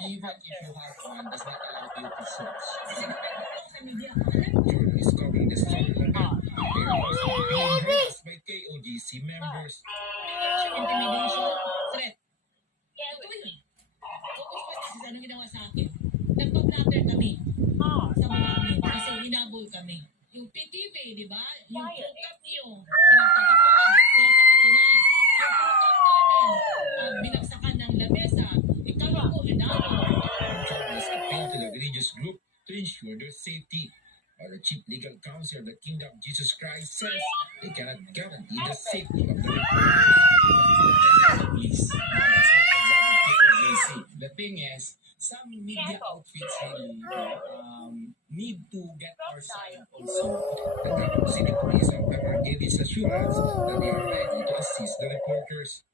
Even if you have one, does not allow you to search. Journalists covering the story like that. They are also being harassed by KOGC members. Intimidation, threat. Totoo yun. Focus pa kasi anong ginawa sa akin. Nagpa-blatter kami sa Malamin kasi hinabol kami. Yung PTV, di ba? Yung program niyo, pinagtatapunan. Yung program namin, binagsakan ng lamesa. Ikaw ako, hinabol. Journalists appeal to the religious group to ensure their safety. While the chief legal counsel of the Kingdom of Jesus Christ says they cannot guarantee the safety of the reporters. Please. That's not exactly KOJC. The thing is, some media outfits need to get our side also. The Davao City Police, however, gave its assurance that they are ready to assist the reporters.